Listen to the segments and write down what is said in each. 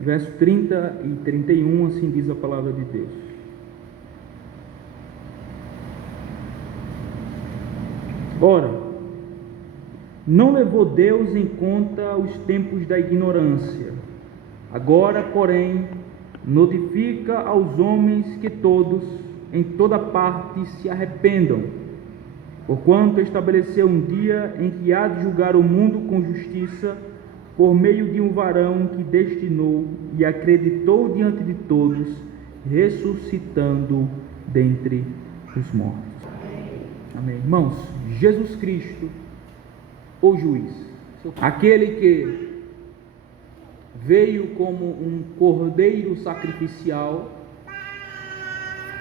verso 30 e 31, assim diz a palavra de Deus. Ora, não levou Deus em conta os tempos da ignorância. Agora, porém, notifica aos homens que todos, em toda parte, se arrependam, porquanto estabeleceu um dia em que há de julgar o mundo com justiça, por meio de um varão que destinou e acreditou diante de todos, ressuscitando dentre os mortos. Amém. Irmãos, Jesus Cristo, o juiz, aquele que veio como um cordeiro sacrificial,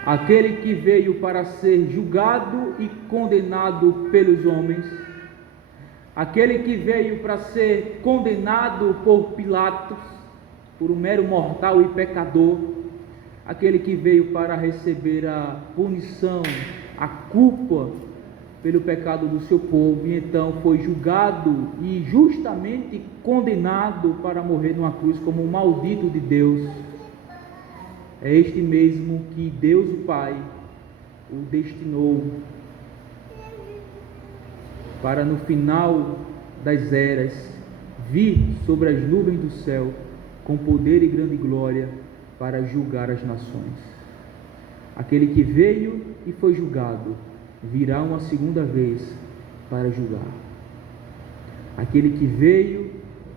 aquele que veio para ser julgado e condenado pelos homens, aquele que veio para ser condenado por Pilatos, por um mero mortal e pecador, aquele que veio para receber a punição, a culpa pelo pecado do seu povo, e então foi julgado e justamente condenado para morrer numa cruz como um maldito de Deus. É este mesmo que Deus o Pai o destinou para no final das eras vir sobre as nuvens do céu com poder e grande glória para julgar as nações. Aquele que veio e foi julgado virá uma segunda vez para julgar. Aquele que veio,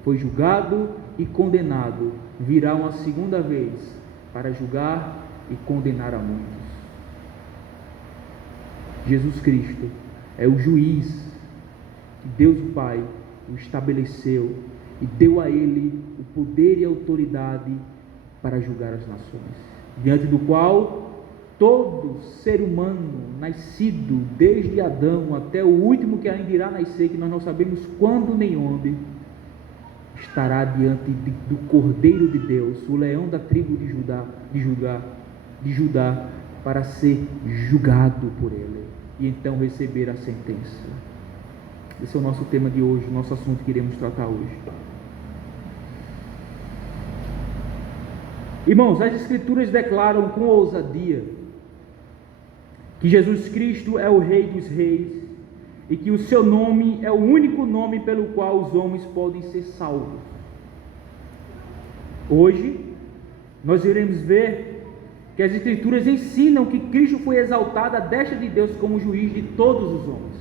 foi julgado e condenado, virá uma segunda vez para julgar e condenar a muitos. Jesus Cristo é o juiz que Deus o Pai o estabeleceu e deu a ele o poder e a autoridade para julgar as nações, diante do qual todo ser humano nascido desde Adão até o último que ainda irá nascer, que nós não sabemos quando nem onde, estará diante do Cordeiro de Deus, o leão da tribo de Judá, para ser julgado por ele e então receber a sentença. Esse é o nosso tema de hoje, o nosso assunto que iremos tratar hoje. Irmãos, as Escrituras declaram com ousadia que Jesus Cristo é o Rei dos Reis e que o seu nome é o único nome pelo qual os homens podem ser salvos. Hoje, nós iremos ver que as Escrituras ensinam que Cristo foi exaltado à destra de Deus como juiz de todos os homens.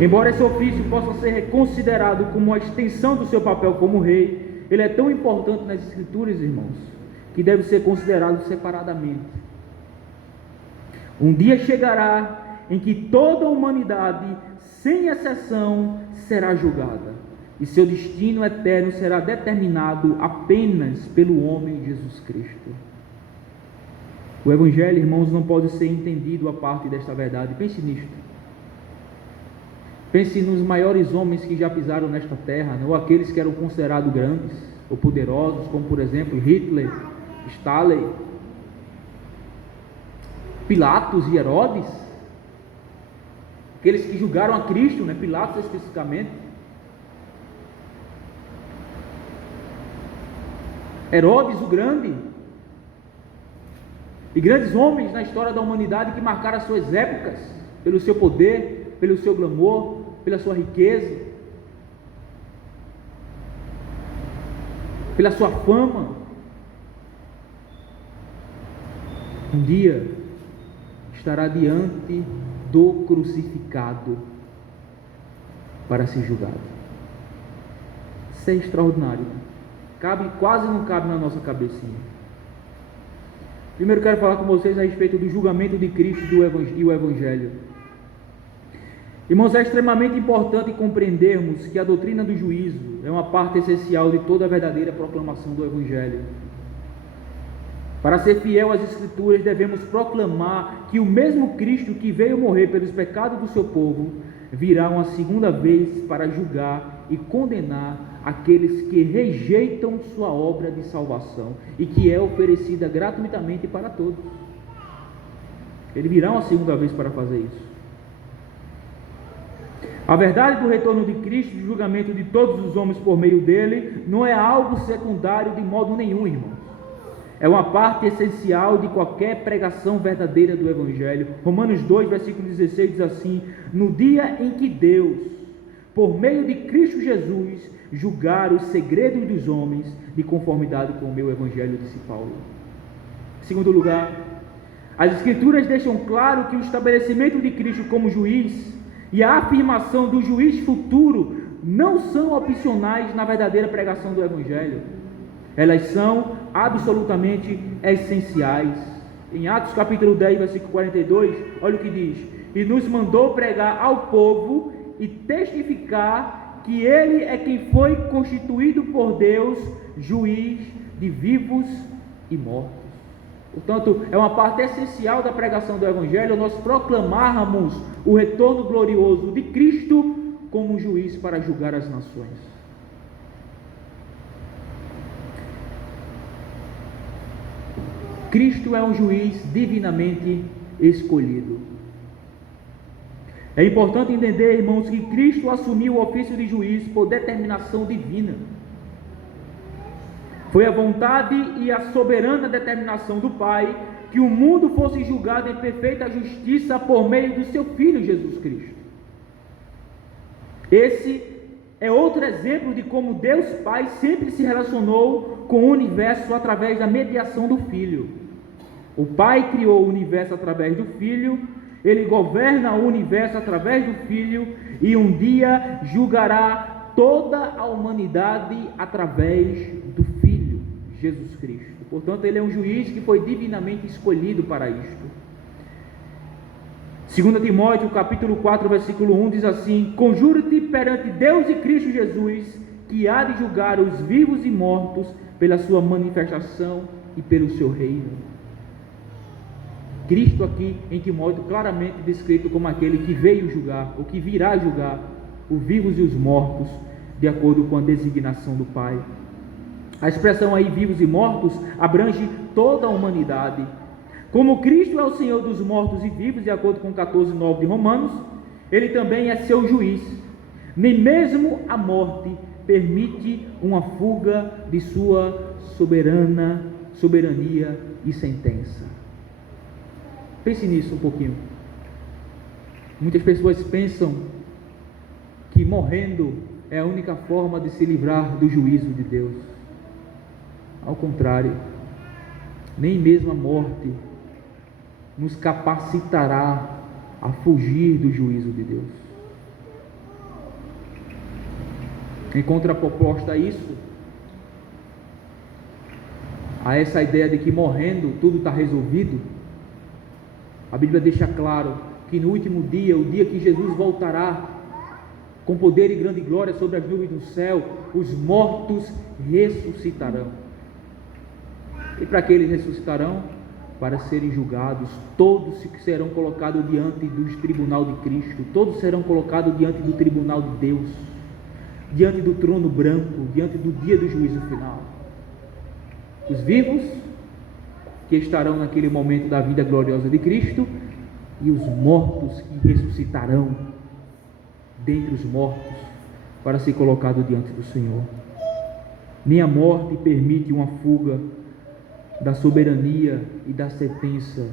Embora esse ofício possa ser considerado como a extensão do seu papel como rei, ele é tão importante nas Escrituras, irmãos, que deve ser considerado separadamente. Um dia chegará em que toda a humanidade, sem exceção, será julgada, e seu destino eterno será determinado apenas pelo homem Jesus Cristo. O Evangelho, irmãos, não pode ser entendido a parte desta verdade. Pense nisto. Pense nos maiores homens que já pisaram nesta terra, ou aqueles que eram considerados grandes ou poderosos, como por exemplo Hitler, Stalin, Pilatos e Herodes, aqueles que julgaram a Cristo, Pilatos especificamente, Herodes o Grande, e grandes homens na história da humanidade que marcaram as suas épocas pelo seu poder, pelo seu glamour, pela sua riqueza, pela sua fama. Um dia estará diante do crucificado para ser julgado. Isso é extraordinário. Quase não cabe na nossa cabecinha. Primeiro quero falar com vocês a respeito do julgamento de Cristo e o Evangelho. Irmãos, é extremamente importante compreendermos que a doutrina do juízo é uma parte essencial de toda a verdadeira proclamação do Evangelho. Para ser fiel às Escrituras, devemos proclamar que o mesmo Cristo que veio morrer pelos pecados do seu povo, virá uma segunda vez para julgar e condenar aqueles que rejeitam sua obra de salvação e que é oferecida gratuitamente para todos. Ele virá uma segunda vez para fazer isso. A verdade do retorno de Cristo, do julgamento de todos os homens por meio dele, não é algo secundário de modo nenhum, irmãos. É uma parte essencial de qualquer pregação verdadeira do Evangelho. Romanos 2, versículo 16 diz assim: no dia em que Deus, por meio de Cristo Jesus, julgar os segredos dos homens de conformidade com o meu Evangelho, disse Paulo. Em segundo lugar, as Escrituras deixam claro que o estabelecimento de Cristo como juiz e a afirmação do juiz futuro não são opcionais na verdadeira pregação do Evangelho. Elas são absolutamente essenciais. Em Atos capítulo 10, versículo 42, olha o que diz: e nos mandou pregar ao povo e testificar que ele é quem foi constituído por Deus juiz de vivos e mortos. Portanto, é uma parte essencial da pregação do Evangelho nós proclamarmos o retorno glorioso de Cristo como juiz para julgar as nações. Cristo é um juiz divinamente escolhido. É importante entender, irmãos, que Cristo assumiu o ofício de juiz por determinação divina. Foi a vontade e a soberana determinação do Pai que o mundo fosse julgado em perfeita justiça por meio do seu Filho Jesus Cristo. Esse é outro exemplo de como Deus Pai sempre se relacionou com o universo através da mediação do Filho. O Pai criou o universo através do Filho, Ele governa o universo através do Filho e um dia julgará toda a humanidade através do Filho, Jesus Cristo. Portanto, Ele é um juiz que foi divinamente escolhido para isto. 2 Timóteo capítulo 4, versículo 1 diz assim: conjuro-te perante Deus e Cristo Jesus, que há de julgar os vivos e mortos pela sua manifestação e pelo seu reino. Cristo aqui em Timóteo claramente descrito como aquele que veio julgar, ou que virá julgar os vivos e os mortos, de acordo com a designação do Pai. A expressão aí vivos e mortos abrange toda a humanidade. Como Cristo é o Senhor dos mortos e vivos, de acordo com 14:9 de Romanos, Ele também é seu juiz. Nem mesmo a morte permite uma fuga de sua soberania e sentença. Pense nisso um pouquinho. Muitas pessoas pensam que morrendo é a única forma de se livrar do juízo de Deus. Ao contrário, nem mesmo a morte nos capacitará a fugir do juízo de Deus. Em contraproposta a isso, a essa ideia de que morrendo tudo está resolvido, a Bíblia deixa claro que no último dia, o dia que Jesus voltará com poder e grande glória sobre as nuvens do céu, os mortos ressuscitarão. E para que eles ressuscitarão? Para serem julgados. Todos serão colocados diante do tribunal de Cristo, todos serão colocados diante do tribunal de Deus, diante do trono branco, diante do dia do juízo final. Os vivos, que estarão naquele momento da vida gloriosa de Cristo, e os mortos que ressuscitarão dentre os mortos para ser colocado diante do Senhor. Nem a morte permite uma fuga da soberania e da sentença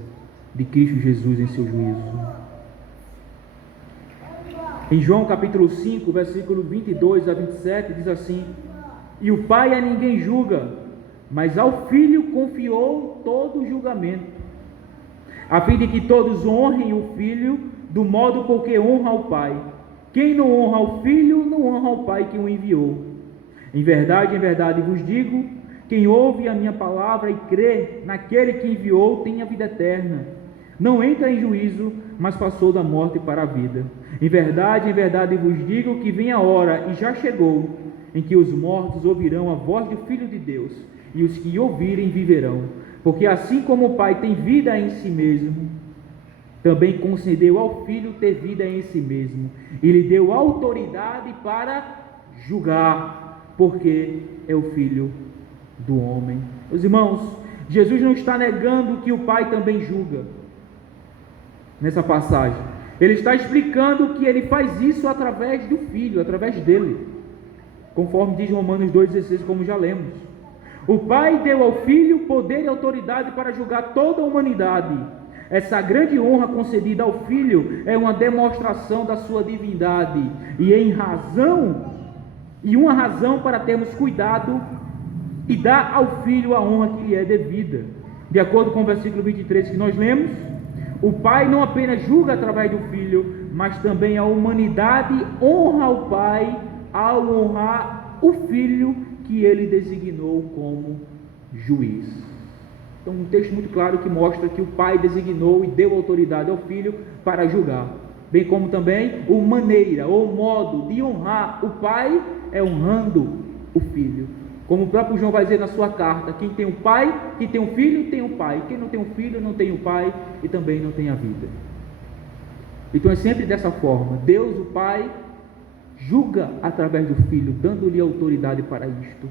de Cristo Jesus em seu juízo. Em João capítulo 5, versículo 22 a 27, diz assim: e o Pai a ninguém julga, mas ao Filho confiou todo o julgamento, a fim de que todos honrem o Filho do modo por que honra o Pai. Quem não honra o Filho, não honra o Pai que o enviou. Em verdade vos digo, quem ouve a minha palavra e crê naquele que enviou, tem a vida eterna. Não entra em juízo, mas passou da morte para a vida. Em verdade vos digo que vem a hora, e já chegou, em que os mortos ouvirão a voz do Filho de Deus, e os que ouvirem viverão. Porque assim como o Pai tem vida em si mesmo, também concedeu ao Filho ter vida em si mesmo, e lhe deu autoridade para julgar, porque é o Filho do homem. Meus irmãos, Jesus não está negando que o Pai também julga nessa passagem. Ele está explicando que ele faz isso através do Filho, através dele, conforme diz Romanos 2,16, como já lemos. O Pai deu ao Filho poder e autoridade para julgar toda a humanidade. Essa grande honra concedida ao Filho é uma demonstração da sua divindade e uma razão para termos cuidado e dar ao Filho a honra que lhe é devida. De acordo com o versículo 23 que nós lemos, o Pai não apenas julga através do Filho, mas também a humanidade honra o Pai ao honrar o Filho que ele designou como juiz. Então, um texto muito claro que mostra que o Pai designou e deu autoridade ao Filho para julgar, bem como também a maneira ou modo de honrar o Pai é honrando o Filho. Como o próprio João vai dizer na sua carta, quem tem um pai, quem tem um filho, tem um pai. Quem não tem um filho, não tem um pai e também não tem a vida. Então é sempre dessa forma. Deus, o Pai, julga através do Filho, dando-lhe autoridade para isto.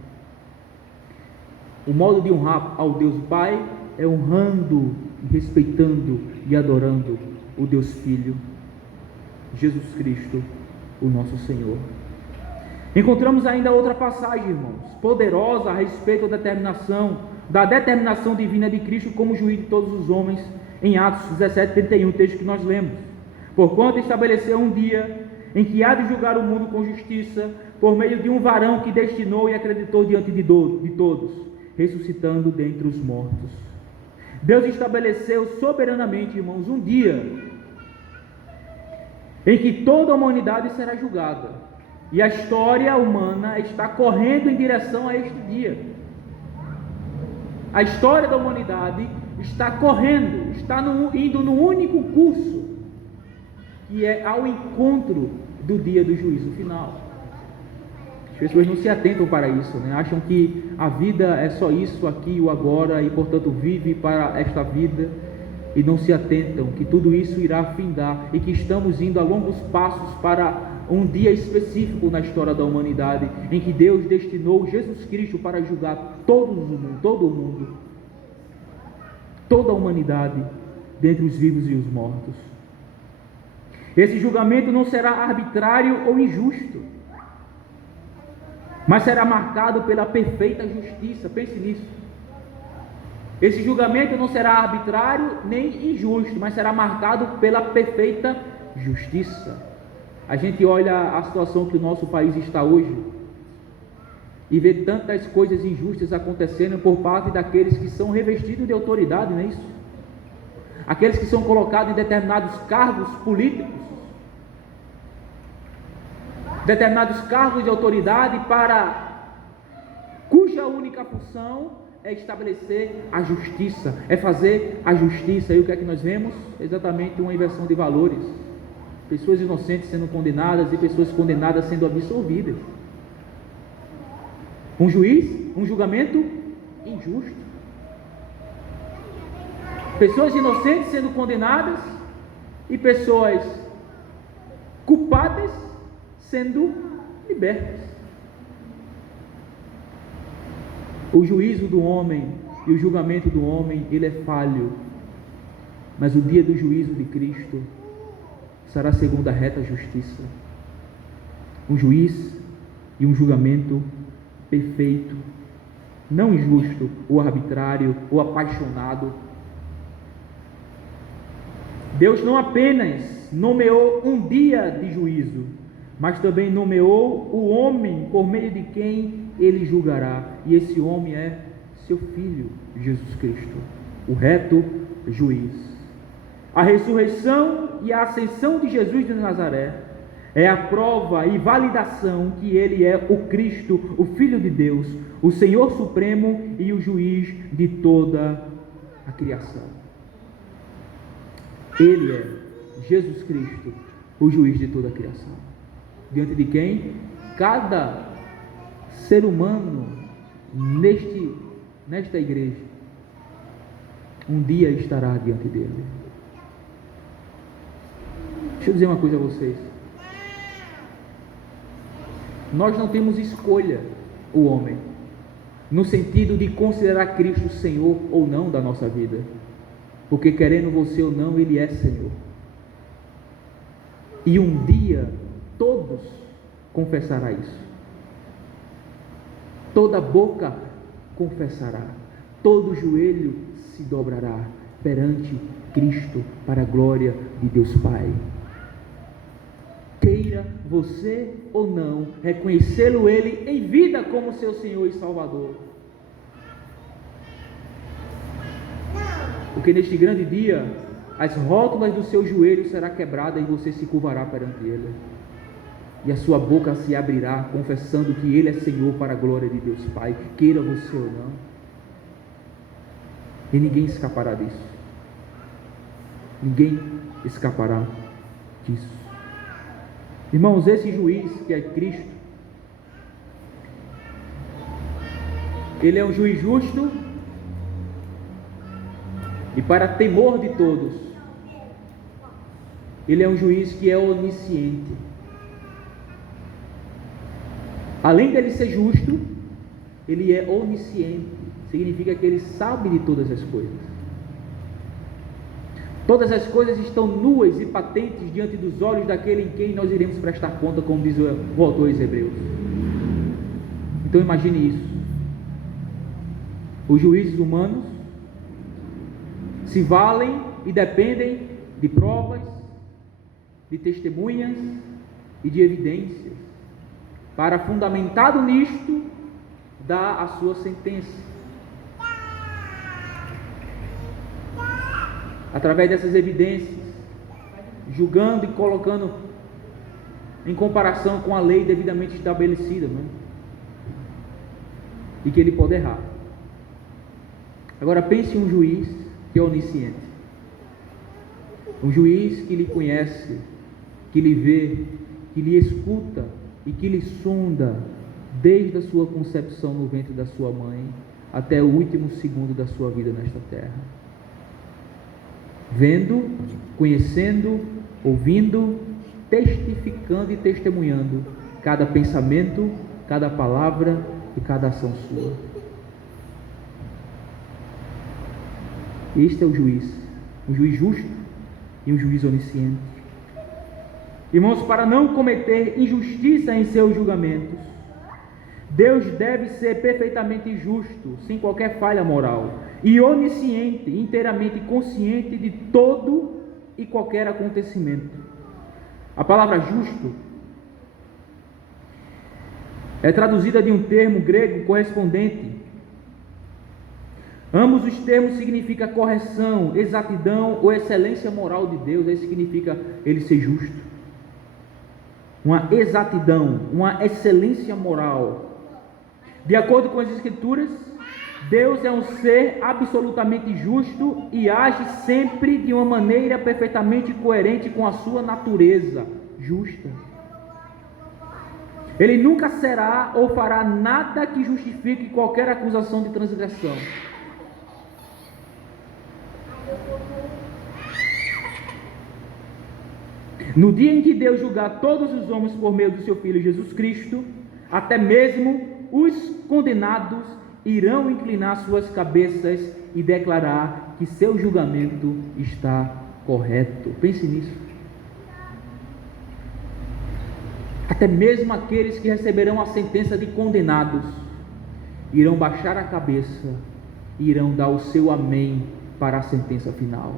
O modo de honrar ao Deus Pai é honrando, respeitando e adorando o Deus Filho, Jesus Cristo, o nosso Senhor. Encontramos ainda outra passagem, irmãos, poderosa a respeito da determinação divina de Cristo como juiz de todos os homens, em Atos 17:31, texto que nós lemos. Porquanto estabeleceu um dia em que há de julgar o mundo com justiça, por meio de um varão que destinou e acreditou diante de todos, ressuscitando dentre os mortos. Deus estabeleceu soberanamente, irmãos, um dia em que toda a humanidade será julgada. E a história humana está correndo em direção a este dia. A história da humanidade está correndo, está indo no único curso, que é ao encontro do dia do juízo final. As pessoas não se atentam para isso, né? Acham que a vida é só isso aqui, o agora, e portanto vive para esta vida, e não se atentam que tudo isso irá findar, e que estamos indo a longos passos para um dia específico na história da humanidade, em que Deus destinou Jesus Cristo para julgar todo o mundo, toda a humanidade, dentre os vivos e os mortos. Esse julgamento não será arbitrário ou injusto, mas será marcado pela perfeita justiça. Pense nisso. Esse julgamento não será arbitrário nem injusto, mas será marcado pela perfeita justiça. A gente olha a situação que o nosso país está hoje e vê tantas coisas injustas acontecendo por parte daqueles que são revestidos de autoridade, não é isso? Aqueles que são colocados em determinados cargos políticos, determinados cargos de autoridade, cuja única função é estabelecer a justiça, é fazer a justiça. E o que é que nós vemos? Exatamente uma inversão de valores. Pessoas inocentes sendo condenadas e pessoas condenadas sendo absolvidas. Um julgamento injusto. Pessoas inocentes sendo condenadas e pessoas culpadas sendo libertas. O juízo do homem e o julgamento do homem, ele é falho, mas o dia do juízo de Cristo será segundo a reta justiça. Um juiz e um julgamento perfeito, não injusto, ou arbitrário, ou apaixonado. Deus não apenas nomeou um dia de juízo, mas também nomeou o homem por meio de quem ele julgará. E esse homem é seu Filho, Jesus Cristo, o reto juiz. A ressurreição e a ascensão de Jesus de Nazaré é a prova e validação que ele é o Cristo, o Filho de Deus, o Senhor Supremo e o juiz de toda a criação. Ele é Jesus Cristo, o juiz de toda a criação, diante de quem cada ser humano nesta igreja um dia estará diante dele. Deixa eu dizer uma coisa a vocês. Nós não temos escolha, o homem, no sentido de considerar Cristo Senhor ou não da nossa vida, porque querendo você ou não, Ele é Senhor. E um dia todos confessará isso. Toda boca confessará, todo joelho se dobrará perante Cristo para a glória de Deus Pai. Queira você ou não reconhecê-lo Ele em vida como seu Senhor e Salvador. Porque neste grande dia, as rótulas do seu joelho serão quebradas e você se curvará perante Ele. E a sua boca se abrirá, confessando que Ele é Senhor para a glória de Deus Pai, queira você ou não. E ninguém escapará disso. Ninguém escapará disso. Irmãos, esse juiz que é Cristo, Ele é um juiz justo e para temor de todos. Ele é um juiz que é onisciente. Além dele ser justo, ele é onisciente. Significa que ele sabe de todas as coisas. Todas as coisas estão nuas e patentes diante dos olhos daquele em quem nós iremos prestar conta, como diz o autor aos Hebreus. Então imagine isso. Os juízes humanos se valem e dependem de provas, de testemunhas e de evidências, para, fundamentado nisto, dar a sua sentença. Através dessas evidências, julgando e colocando em comparação com a lei devidamente estabelecida, né? E que ele pode errar. Agora pense em um juiz que é onisciente, um juiz que lhe conhece, que lhe vê, que lhe escuta e que lhe sonda desde a sua concepção no ventre da sua mãe até o último segundo da sua vida nesta terra. Vendo, conhecendo, ouvindo, testificando e testemunhando cada pensamento, cada palavra e cada ação sua. Este é o juiz, um juiz justo e um juiz onisciente. Irmãos, para não cometer injustiça em seus julgamentos, Deus deve ser perfeitamente justo, sem qualquer falha moral, e onisciente, inteiramente consciente de todo e qualquer acontecimento. A palavra justo é traduzida de um termo grego correspondente. Ambos os termos significam correção, exatidão ou excelência moral de Deus. Aí significa ele ser justo. Uma exatidão, uma excelência moral. De acordo com as Escrituras, Deus é um ser absolutamente justo e age sempre de uma maneira perfeitamente coerente com a sua natureza justa. Ele nunca será ou fará nada que justifique qualquer acusação de transgressão. No dia em que Deus julgar todos os homens por meio do seu Filho Jesus Cristo, até mesmo os condenados irão inclinar suas cabeças e declarar que seu julgamento está correto. Pense nisso. Até mesmo aqueles que receberão a sentença de condenados irão baixar a cabeça e irão dar o seu amém para a sentença final.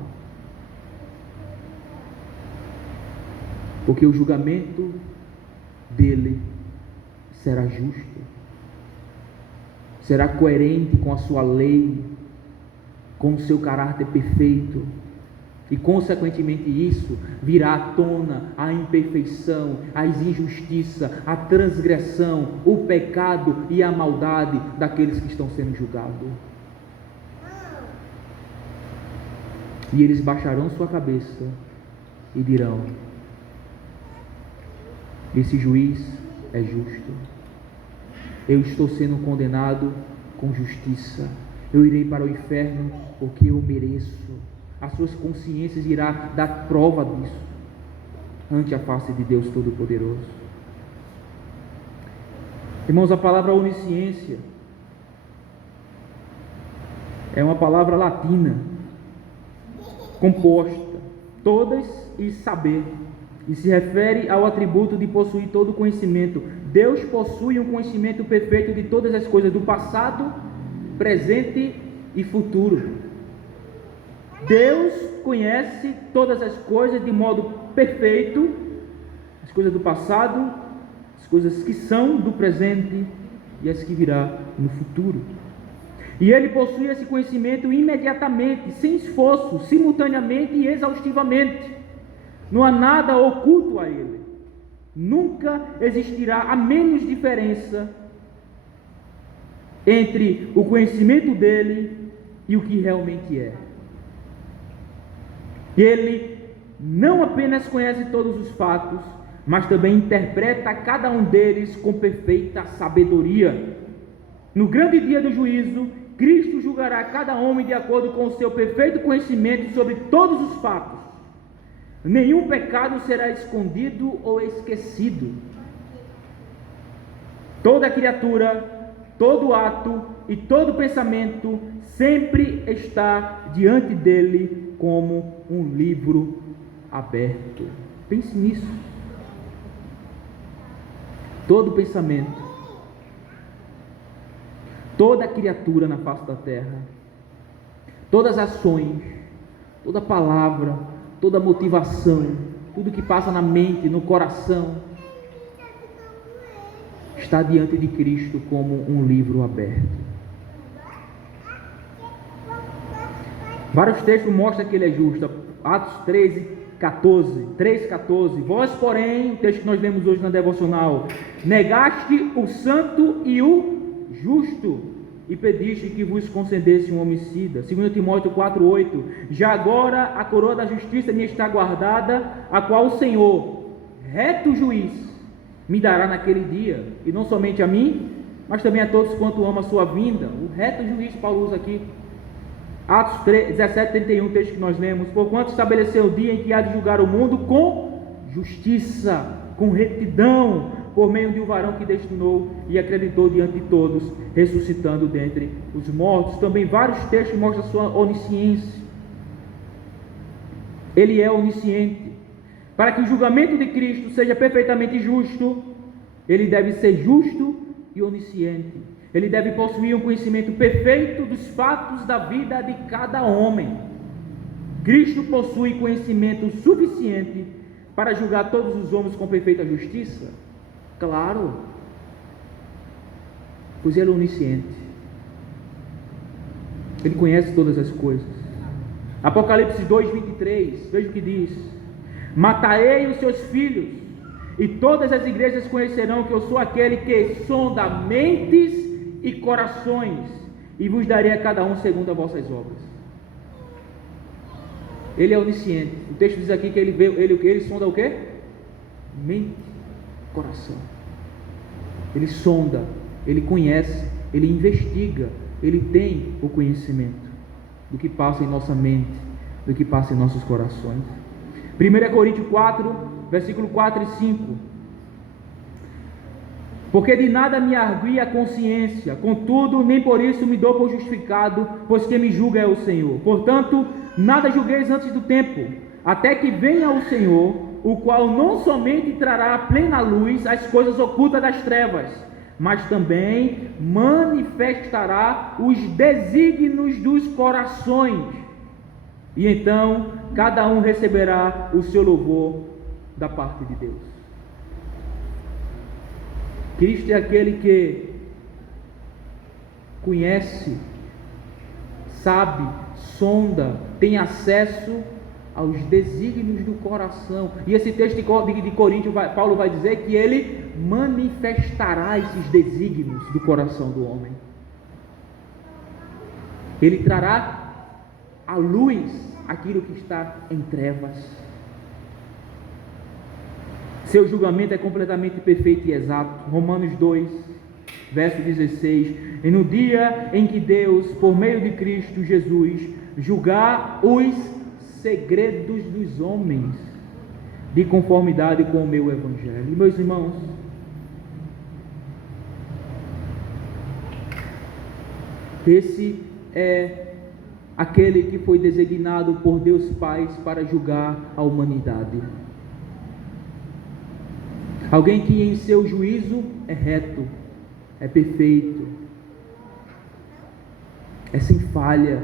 Porque o julgamento dele será justo, será coerente com a sua lei, com o seu caráter perfeito, e consequentemente isso virá à tona a imperfeição, a injustiça, a transgressão, o pecado e a maldade daqueles que estão sendo julgados. E eles baixarão sua cabeça e dirão: esse juiz é justo. Eu estou sendo condenado com justiça. Eu irei para o inferno porque eu mereço. As suas consciências irá dar prova disso ante a face de Deus Todo-Poderoso. Irmãos, a palavra onisciência é uma palavra latina composta, todas e saber. e se refere ao atributo de possuir todo o conhecimento. Deus possui um conhecimento perfeito de todas as coisas, do passado, presente e futuro. Deus conhece todas as coisas de modo perfeito, as coisas do passado, as coisas que são do presente e as que virá no futuro. E Ele possui esse conhecimento imediatamente, sem esforço, simultaneamente e exaustivamente. Não há nada oculto a Ele. Nunca existirá a menos diferença entre o conhecimento dEle e o que realmente é. Ele não apenas conhece todos os fatos, mas também interpreta cada um deles com perfeita sabedoria. No grande dia do juízo, Cristo julgará cada homem de acordo com o seu perfeito conhecimento sobre todos os fatos. Nenhum pecado será escondido ou esquecido. Toda criatura, todo ato e todo pensamento sempre está diante dele como um livro aberto. Pense nisso. Todo pensamento, toda criatura na face da terra, todas as ações, toda palavra, toda motivação, tudo que passa na mente, no coração, está diante de Cristo como um livro aberto. Vários textos mostram que Ele é justo. Atos 3:14. Vós, porém, o texto que nós lemos hoje na devocional, negaste o santo e o justo, e pediste que vos concedesse um homicida. 2 Timóteo 4:8. Já agora a coroa da justiça me está guardada, a qual o Senhor, reto juiz, me dará naquele dia, e não somente a mim, mas também a todos quanto amam a sua vinda. O reto juiz Paulo usa aqui. Atos 17:31, texto que nós lemos. Porquanto estabeleceu o dia em que há de julgar o mundo com justiça, com retidão, por meio de um varão que destinou e acreditou diante de todos, ressuscitando dentre os mortos. Também vários textos mostram a sua onisciência. Ele é onisciente. Para que o julgamento de Cristo seja perfeitamente justo, ele deve ser justo e onisciente. Ele deve possuir um conhecimento perfeito dos fatos da vida de cada homem. Cristo possui conhecimento suficiente para julgar todos os homens com perfeita justiça? Claro, pois Ele é onisciente. Ele conhece todas as coisas. Apocalipse 2:23, veja o que diz: matarei os seus filhos, e todas as igrejas conhecerão que eu sou aquele que sonda mentes e corações, e vos darei a cada um segundo as vossas obras. Ele é onisciente. O texto diz aqui que ele sonda o quê? Mente, coração. Ele sonda, ele conhece, ele investiga, ele tem o conhecimento do que passa em nossa mente, do que passa em nossos corações. 1 Coríntios 4, versículo 4 e 5. Porque de nada me argui a consciência, contudo, nem por isso me dou por justificado, pois quem me julga é o Senhor. Portanto, nada julgueis antes do tempo, até que venha o Senhor, o qual não somente trará à plena luz as coisas ocultas das trevas, mas também manifestará os desígnios dos corações. E então, cada um receberá o seu louvor da parte de Deus. Cristo é aquele que conhece, sabe, sonda, tem acesso aos desígnios do coração. E esse texto de Coríntios, Paulo vai dizer que ele manifestará esses desígnios do coração do homem. Ele trará à luz aquilo que está em trevas. Seu julgamento é completamente perfeito e exato. Romanos 2, verso 16. E no dia em que Deus, por meio de Cristo Jesus, julgar os segredos dos homens, de conformidade com o meu evangelho. E meus irmãos, esse é aquele que foi designado por Deus Pai para julgar a humanidade. Alguém que em seu juízo é reto, é perfeito, é sem falha.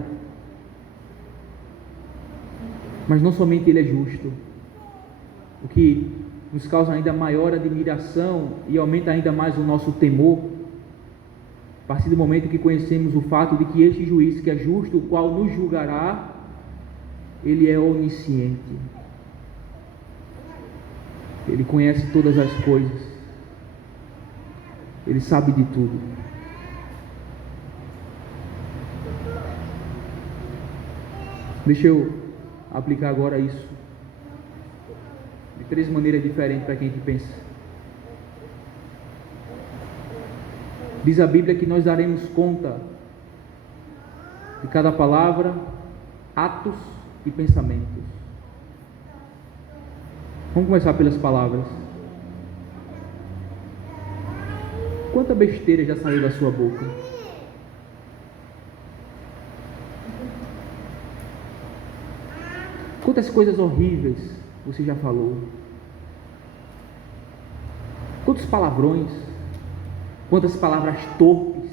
Mas não somente ele é justo, o que nos causa ainda maior admiração e aumenta ainda mais o nosso temor, a partir do momento que conhecemos o fato de que este juiz, que é justo, o qual nos julgará, ele é onisciente. Ele conhece todas as coisas. Ele sabe de tudo. Deixa eu aplicar agora isso de 3 maneiras diferentes para quem a gente pensa. Diz a Bíblia que nós daremos conta de cada palavra, atos e pensamentos. Vamos começar pelas palavras. Quanta besteira já saiu da sua boca? Quantas coisas horríveis você já falou? Quantos palavrões? Quantas palavras torpes?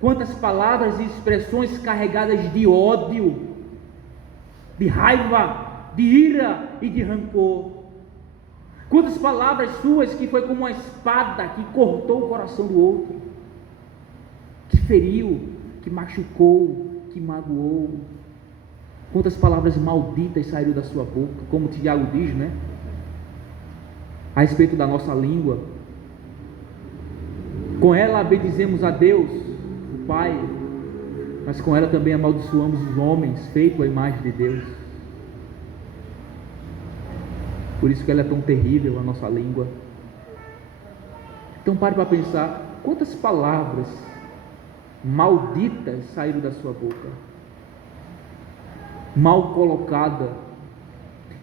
Quantas palavras e expressões carregadas de ódio, de raiva, de ira e de rancor? Quantas palavras suas que foi como uma espada que cortou o coração do outro, que feriu, que machucou, que magoou? Quantas palavras malditas saíram da sua boca, como Tiago diz, né? A respeito da nossa língua. Com ela bendizemos a Deus, o Pai, mas com ela também amaldiçoamos os homens, feito à imagem de Deus. Por isso que ela é tão terrível, a nossa língua. Então pare para pensar, quantas palavras malditas saíram da sua boca, mal colocada,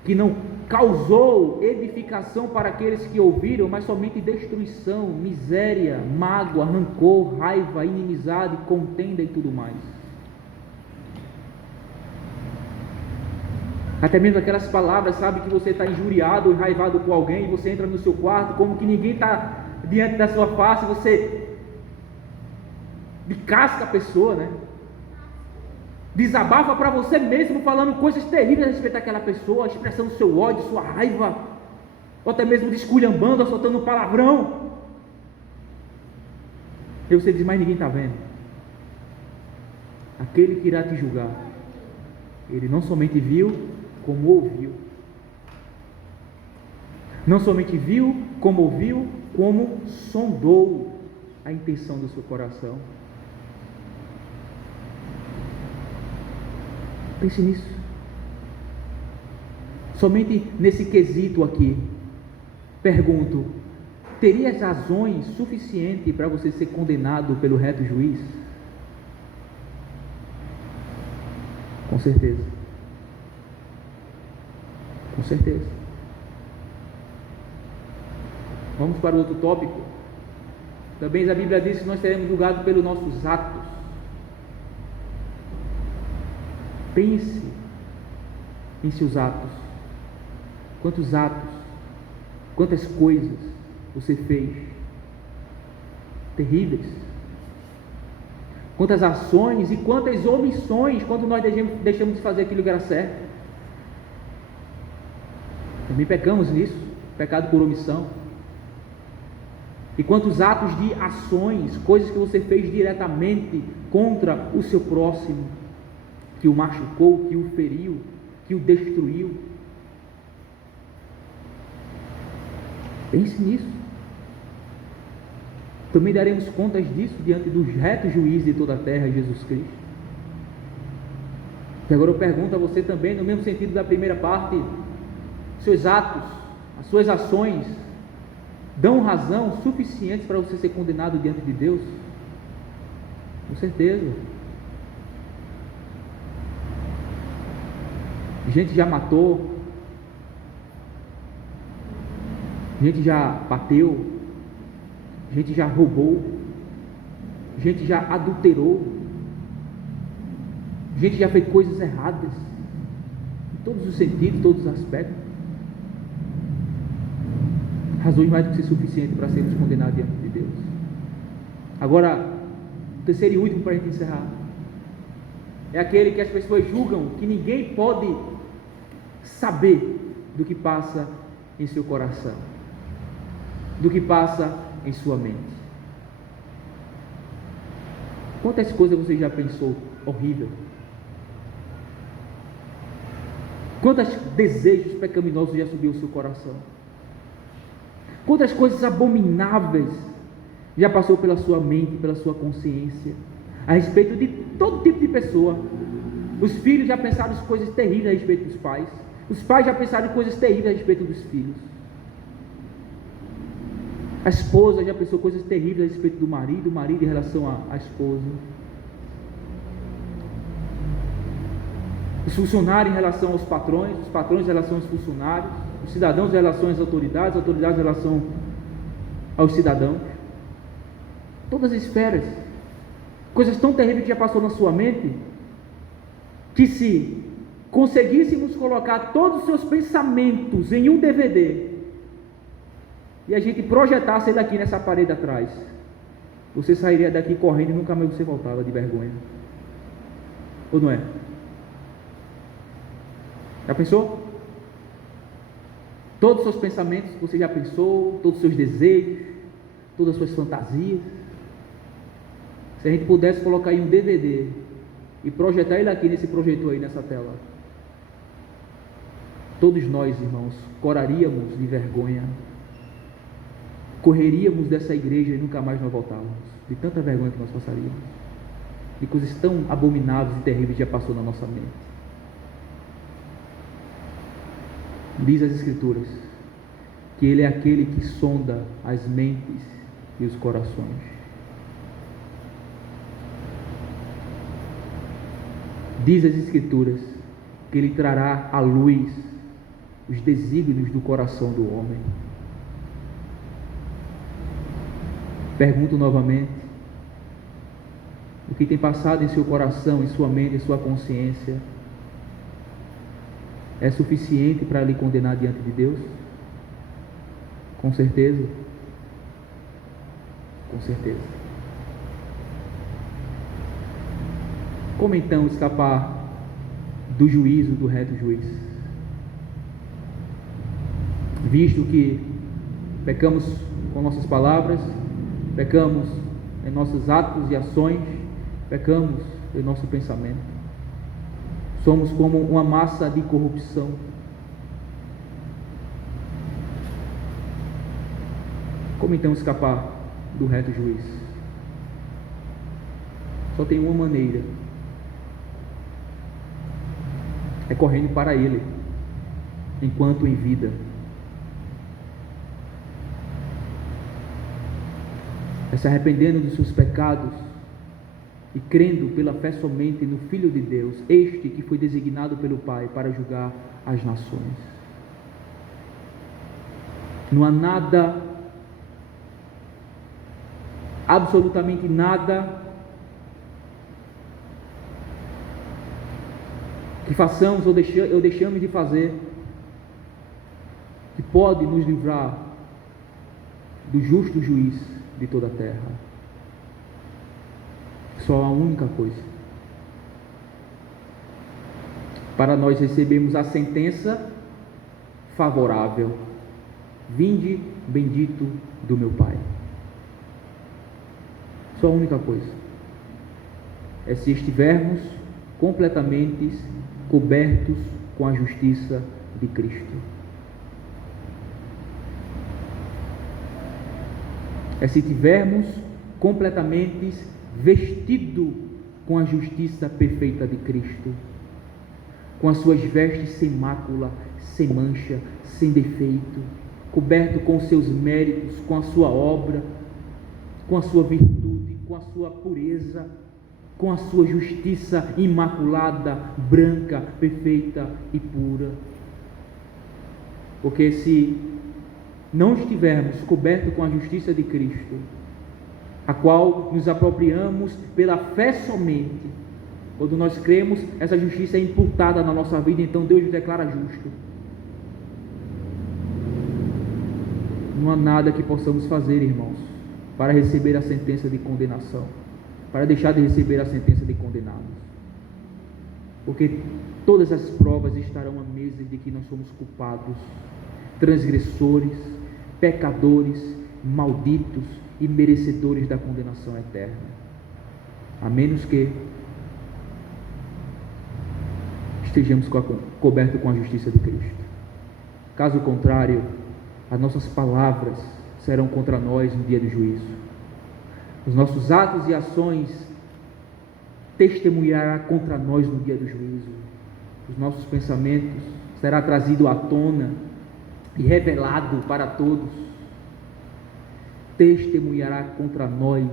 que não causou edificação para aqueles que ouviram, mas somente destruição, miséria, mágoa, rancor, raiva, inimizade, contenda e tudo mais. Até mesmo aquelas palavras, sabe, que você está injuriado, enraivado com alguém, e você entra no seu quarto, como que ninguém está diante da sua face, você descasca a pessoa, né? Desabafa para você mesmo, falando coisas terríveis a respeito daquela pessoa, expressando seu ódio, sua raiva, ou até mesmo desculhambando, soltando um palavrão. E você diz, mas ninguém está vendo. Aquele que irá te julgar, ele não somente viu, como ouviu. Não somente viu, como ouviu, como sondou a intenção do seu coração. Pense nisso. Somente nesse quesito aqui, pergunto: teria razões suficientes para você ser condenado pelo reto juiz? Com certeza. Com certeza. Vamos para o outro tópico. Também a Bíblia diz que nós seremos julgados pelos nossos atos. Pense em seus atos. Quantos atos, quantas coisas você fez terríveis. Quantas ações e quantas omissões quando nós deixamos de fazer aquilo que era certo. Também pecamos nisso, pecado por omissão. E quantos atos de ações, coisas que você fez diretamente contra o seu próximo, que o machucou, que o feriu, que o destruiu. Pense nisso. Também daremos contas disso diante do reto juiz de toda a terra, Jesus Cristo. E agora eu pergunto a você também, no mesmo sentido da primeira parte, seus atos, as suas ações, dão razão suficiente para você ser condenado diante de Deus? Com certeza. Gente já matou, gente já bateu, gente já roubou, gente já adulterou, gente já fez coisas erradas, em todos os sentidos, em todos os aspectos. razões mais do que suficientes para sermos condenados diante de Deus. Agora, o terceiro e último para a gente encerrar, é aquele que as pessoas julgam que ninguém pode saber do que passa em seu coração, do que passa em sua mente. Quantas coisas você já pensou horrível? Quantos desejos pecaminosos já subiu ao seu coração? Quantas coisas abomináveis já passou pela sua mente, pela sua consciência, a respeito de todo tipo de pessoa? Os filhos já pensaram coisas terríveis a respeito dos pais. Os pais já pensaram coisas terríveis a respeito dos filhos. A esposa já pensou coisas terríveis a respeito do marido, o marido em relação à esposa. Os funcionários em relação aos patrões, os patrões em relação aos funcionários, os cidadãos em relação às autoridades, as autoridades em relação aos cidadãos. Todas as esferas. Coisas tão terríveis que já passou na sua mente, que se conseguíssemos colocar todos os seus pensamentos em um DVD, e a gente projetasse ele aqui nessa parede atrás, você sairia daqui correndo e nunca mais você voltava de vergonha. Ou não é? Já pensou? Todos os seus pensamentos, você já pensou? Todos os seus desejos, todas as suas fantasias. Se a gente pudesse colocar em um DVD e projetar ele aqui nesse projetor aí, nessa tela, todos nós, irmãos, coraríamos de vergonha, correríamos dessa igreja e nunca mais nós voltávamos, de tanta vergonha que nós passaríamos, de coisas tão abomináveis e terríveis que já passou na nossa mente. Diz as Escrituras que Ele é aquele que sonda as mentes e os corações. Diz as Escrituras que Ele trará à luz os desígnios do coração do homem. Pergunto novamente: o que tem passado em seu coração, em sua mente, em sua consciência, é suficiente para lhe condenar diante de Deus? Com certeza. Com certeza. Como então escapar do juízo do reto juiz? Visto que pecamos com nossas palavras, pecamos em nossos atos e ações, pecamos em nosso pensamento. Somos como uma massa de corrupção. Como então escapar do reto juiz? Só tem uma maneira: é correndo para Ele, enquanto em vida. É se arrependendo dos seus pecados e crendo pela fé somente no Filho de Deus, este que foi designado pelo Pai para julgar as nações. Não há nada, absolutamente nada, que façamos ou deixamos de fazer, que pode nos livrar do justo juiz de toda a terra. Só a única coisa: para nós recebermos a sentença favorável: vinde, bendito do meu Pai. Só a única coisa é se estivermos completamente cobertos com a justiça de Cristo. É se tivermos completamente vestido com a justiça perfeita de Cristo, com as suas vestes sem mácula, sem mancha, sem defeito, coberto com os seus méritos, com a sua obra, com a sua virtude, com a sua pureza, com a sua justiça imaculada, branca, perfeita e pura. Porque se não estivermos cobertos com a justiça de Cristo, a qual nos apropriamos pela fé somente, quando nós cremos, essa justiça é imputada na nossa vida, então Deus nos declara justo. não há nada que possamos fazer, irmãos, para receber a sentença de condenação, para deixar de receber a sentença de condenados, porque todas as provas estarão à mesa de que nós somos culpados, transgressores, pecadores, malditos e merecedores da condenação eterna, a menos que estejamos cobertos com a justiça de Cristo. Caso contrário, as nossas palavras serão contra nós no dia do juízo. Os nossos atos e ações testemunhará contra nós no dia do juízo. Os nossos pensamentos será trazido à tona e revelado para todos. Testemunhará contra nós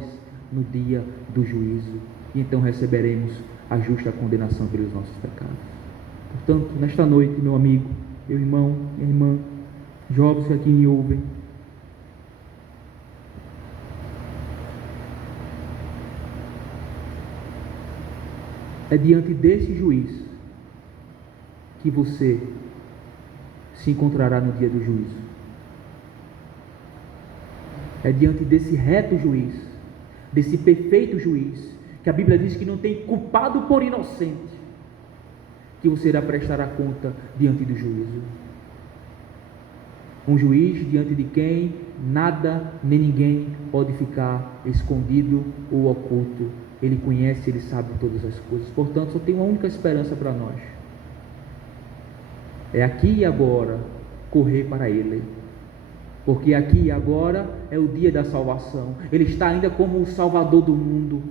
no dia do juízo. E então receberemos a justa condenação pelos nossos pecados. Portanto, nesta noite, meu amigo, meu irmão, minha irmã, jovens que aqui me ouvem, é diante desse juiz que você se encontrará no dia do juízo. É diante desse reto juiz, desse perfeito juiz, que a Bíblia diz que não tem culpado por inocente, que você irá prestar a conta diante do juízo. Um juiz diante de quem nada nem ninguém pode ficar escondido ou oculto. Ele conhece, ele sabe todas as coisas. Portanto, só tem uma única esperança para nós. É aqui e agora correr para Ele. Porque aqui e agora é o dia da salvação. Ele está ainda como o Salvador do mundo,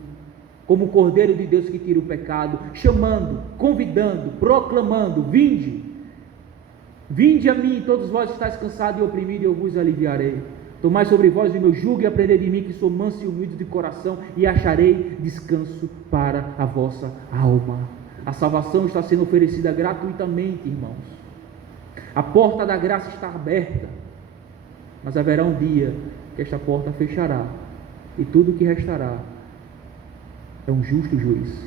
como o Cordeiro de Deus que tira o pecado, chamando, convidando, proclamando: vinde, vinde a mim, todos vós que estáis cansados e oprimidos, e eu vos aliviarei. Tomai sobre vós o meu jugo e aprendei de mim, que sou manso e humilde de coração, e acharei descanso para a vossa alma. A salvação está sendo oferecida gratuitamente, irmãos. A porta da graça está aberta, mas haverá um dia que esta porta fechará, e tudo o que restará é um justo juiz,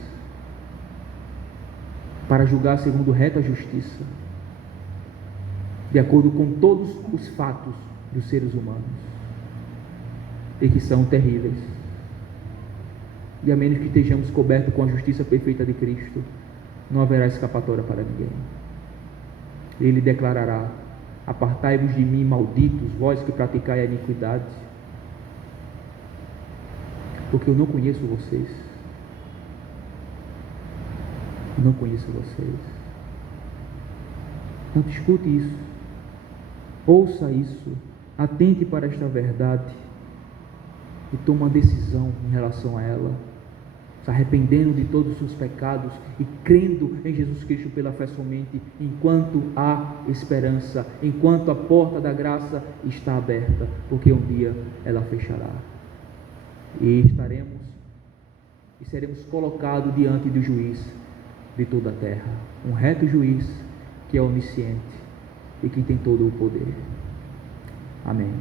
para julgar segundo reta justiça, de acordo com todos os fatos dos seres humanos, e que são terríveis. E a menos que estejamos cobertos com a justiça perfeita de Cristo, não haverá escapatória para ninguém. Ele declarará: apartai-vos de mim, malditos, vós que praticai a iniquidade, porque eu não conheço vocês. Não conheço vocês. Não escute isso, ouça isso, atente para esta verdade e tome uma decisão em relação a ela, se arrependendo de todos os seus pecados e crendo em Jesus Cristo pela fé somente, enquanto há esperança, enquanto a porta da graça está aberta, porque um dia ela fechará e seremos colocados diante do juiz de toda a terra, um reto juiz que é onisciente e que tem todo o poder. Amém.